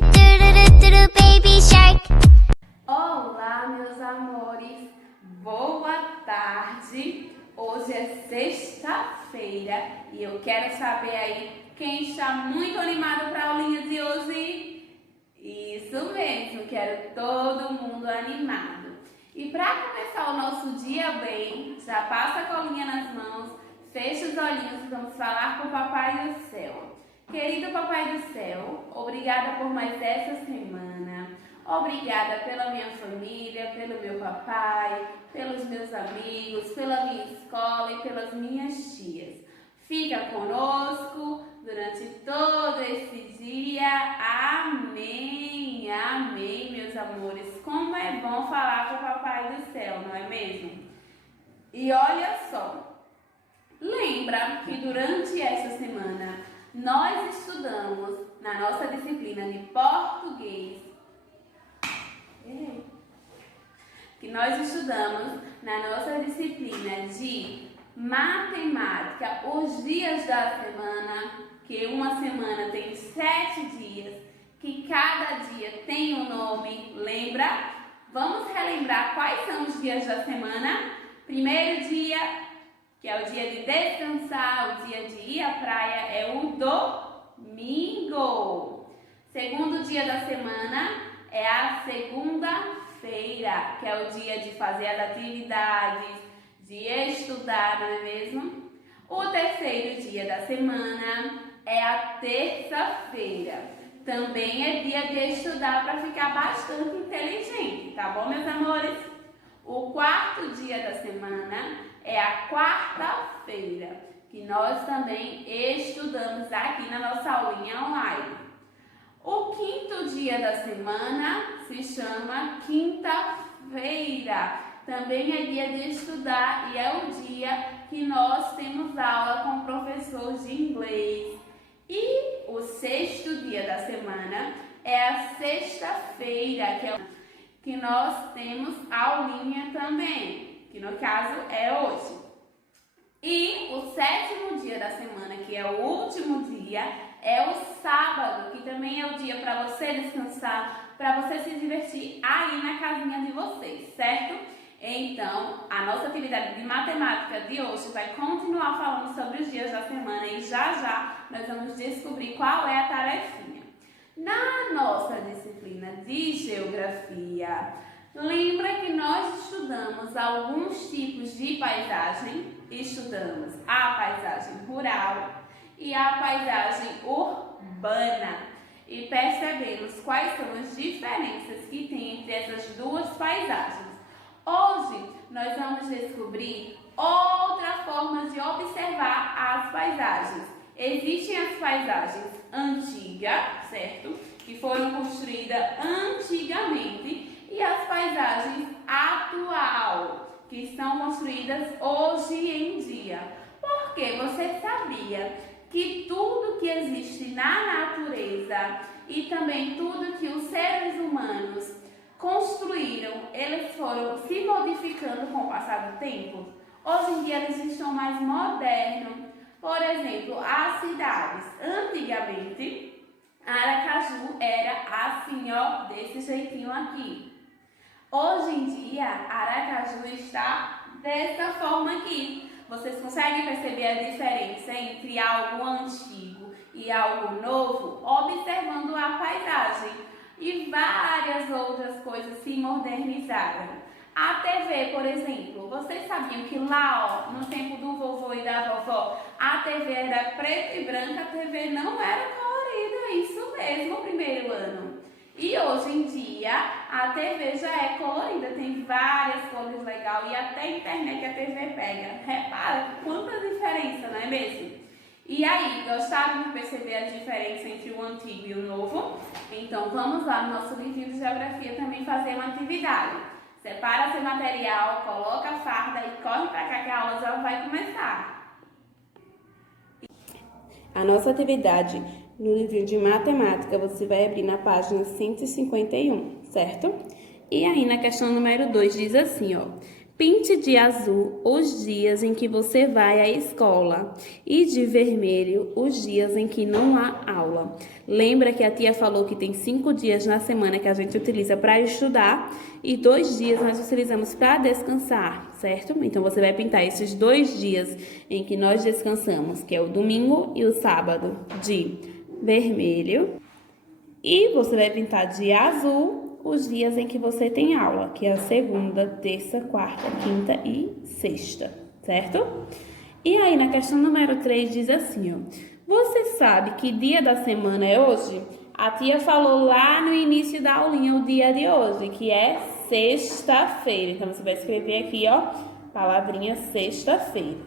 Baby shark. Olá, meus amores, boa tarde. Hoje é sexta-feira e eu quero saber aí quem está muito animado para a aulinha de hoje. Isso mesmo, quero todo mundo animado. E para começar o nosso dia bem, já passa a colinha nas mãos, fecha os olhinhos e vamos falar com o Papai do Céu. Querido Papai do Céu, obrigada por mais essa semana. Obrigada pela minha família, pelo meu papai, pelos meus amigos, pela minha escola e pelas minhas tias. Fica conosco durante todo esse dia. Amém, amém, meus amores. Como é bom falar com o Papai do Céu, não é mesmo? E olha só, lembra que durante essa semana nós estudamos na nossa disciplina de português, de matemática, os dias da semana, que uma semana tem 7 dias, que cada dia tem um nome, lembra? Vamos relembrar quais são os dias da semana? Primeiro dia, que é o dia de descansar, o dia de ir à praia, é o domingo. Segundo dia da semana é a segunda-feira, que é o dia de fazer as atividades, de estudar, não é mesmo? O terceiro dia da semana é a terça-feira. Também é dia de estudar para ficar bastante inteligente, tá bom, meus amores? O quarto dia da semana é a quarta-feira, que nós também estudamos aqui na nossa aulinha online. O quinto dia da semana se chama quinta-feira. Também é dia de estudar e é o dia que nós temos aula com o professor de inglês. E o sexto dia da semana é a sexta-feira, que nós temos aulinha também, que no caso é hoje. E o sétimo dia da semana, que é o último dia, é o sábado, que também é o dia para você descansar, para você se divertir aí na casinha de vocês, certo? Então, a nossa atividade de matemática de hoje vai continuar falando sobre os dias da semana e já nós vamos descobrir qual é a tarefinha. Na nossa disciplina de geografia, lembra que nós estudamos alguns tipos de paisagem? Estudamos a paisagem rural e a paisagem urbana e percebemos quais são as diferenças que tem entre essas duas paisagens. Hoje nós vamos descobrir outra forma de observar as paisagens. Existem as paisagens antigas, certo? Que foram construídas antigamente, e as paisagens atual, que estão construídas hoje em dia. Porque você sabia que tudo que existe na natureza e também tudo que os seres humanos construíram, eles foram se modificando com o passar do tempo? Hoje em dia eles estão mais modernos. Por exemplo, as cidades. Antigamente, Aracaju era assim, ó, desse jeitinho aqui. Hoje em dia, Aracaju está dessa forma aqui. Vocês conseguem perceber a diferença entre algo antigo e algo novo? Observando a paisagem. E várias outras coisas se modernizaram. A TV, por exemplo, vocês sabiam que lá, ó, no tempo do vovô e da vovó, a TV era preta e branca, a TV não era colorida, isso mesmo, o primeiro ano. E hoje em dia, a TV já é colorida, tem várias cores legais e até a internet a TV pega. Repara quanta diferença, não é mesmo? E aí, gostaram de perceber a diferença entre o antigo e o novo? Então vamos lá no nosso livrinho de geografia também fazer uma atividade. Separa seu material, coloca a farda e corre para cá que a aula já vai começar. A nossa atividade no livrinho de matemática você vai abrir na página 151, certo? E aí na questão número 2 diz assim, ó. Pinte de azul os dias em que você vai à escola e de vermelho os dias em que não há aula. Lembra que a tia falou que tem 5 dias na semana que a gente utiliza para estudar e 2 dias nós utilizamos para descansar, certo? Então você vai pintar esses 2 dias em que nós descansamos, que é o domingo e o sábado, de vermelho. E você vai pintar de azul os dias em que você tem aula, que é a segunda, terça, quarta, quinta e sexta, certo? E aí, na questão número 3, diz assim, ó. Você sabe que dia da semana é hoje? A tia falou lá no início da aulinha o dia de hoje, que é sexta-feira. Então, você vai escrever aqui, ó, palavrinha sexta-feira.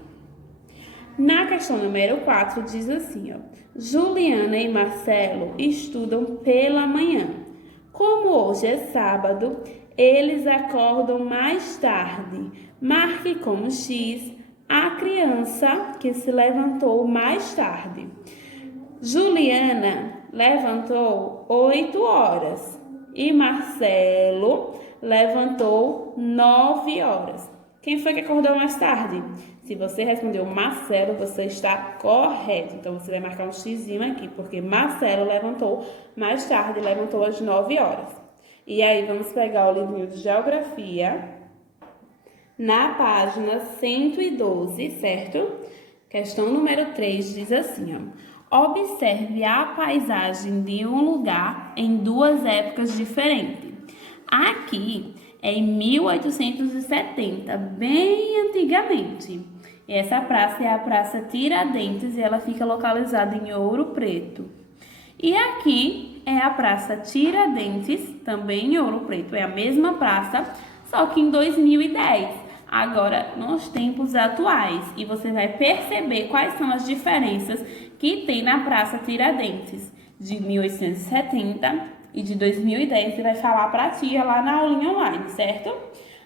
Na questão número 4, diz assim, ó. Juliana e Marcelo estudam pela manhã. Como hoje é sábado, eles acordam mais tarde. Marque como X a criança que se levantou mais tarde. Juliana levantou 8 horas e Marcelo levantou 9 horas. Quem foi que acordou mais tarde? Se você respondeu Marcelo, você está correto. Então, você vai marcar um xizinho aqui, porque Marcelo levantou mais tarde, levantou às 9 horas. E aí, vamos pegar o livrinho de Geografia, na página 112, certo? Questão número 3 diz assim, ó. Observe a paisagem de um lugar em 2 épocas diferentes. Aqui é em 1870, bem antigamente. Essa praça é a Praça Tiradentes e ela fica localizada em Ouro Preto. E aqui é a Praça Tiradentes, também em Ouro Preto. É a mesma praça, só que em 2010. Agora, nos tempos atuais. E você vai perceber quais são as diferenças que tem na Praça Tiradentes de 1870 e de 2010. Você vai falar para a tia lá na aulinha online, certo?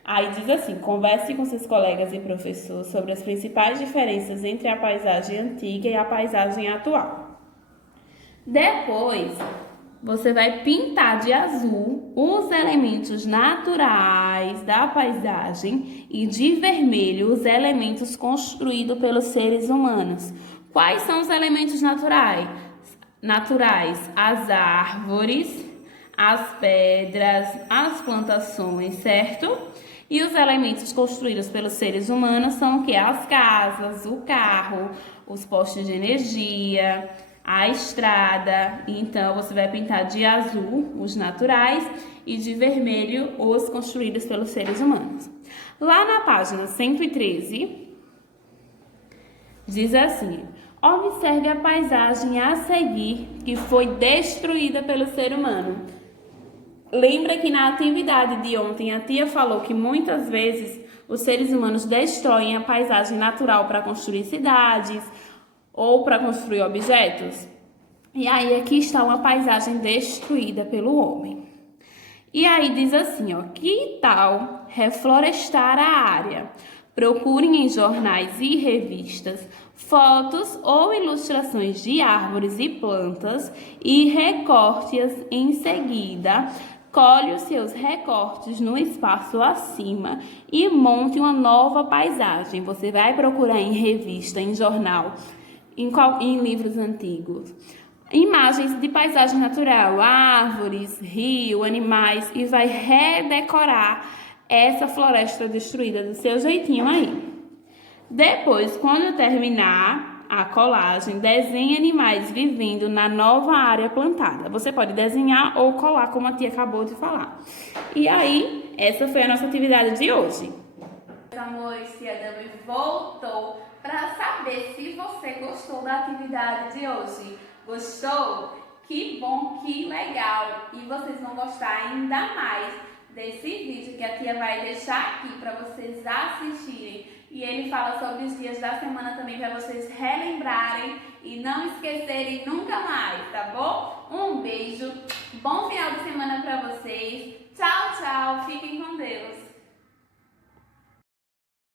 Aí diz assim, converse com seus colegas e professores sobre as principais diferenças entre a paisagem antiga e a paisagem atual. Depois, você vai pintar de azul os elementos naturais da paisagem e de vermelho os elementos construídos pelos seres humanos. Quais são os elementos naturais? As árvores, as pedras, as plantações, certo? E os elementos construídos pelos seres humanos são o que? As casas, o carro, os postos de energia, a estrada. Então, você vai pintar de azul os naturais e de vermelho os construídos pelos seres humanos. Lá na página 113, diz assim: observe a paisagem a seguir que foi destruída pelo ser humano. Lembra que na atividade de ontem a tia falou que muitas vezes os seres humanos destroem a paisagem natural para construir cidades ou para construir objetos? E aí aqui está uma paisagem destruída pelo homem. E aí diz assim, ó, que tal reflorestar a área? Procurem em jornais e revistas fotos ou ilustrações de árvores e plantas e recorte-as em seguida. Colhe os seus recortes no espaço acima e monte uma nova paisagem. Você vai procurar em revista, em jornal, em livros antigos. Imagens de paisagem natural, árvores, rio, animais e vai redecorar essa floresta destruída do seu jeitinho aí. Depois, quando terminar a colagem, desenhe animais vivendo na nova área plantada. Você pode desenhar ou colar, como a tia acabou de falar. E aí, essa foi a nossa atividade de hoje. Meus amores, tia Dami voltou para saber se você gostou da atividade de hoje. Gostou? Que bom, que legal! E vocês vão gostar ainda mais desse vídeo que a tia vai deixar aqui para vocês assistirem. E ele fala sobre os dias da semana também para vocês relembrarem e não esquecerem nunca mais, tá bom? Um beijo, bom final de semana para vocês. Tchau, tchau, fiquem com Deus.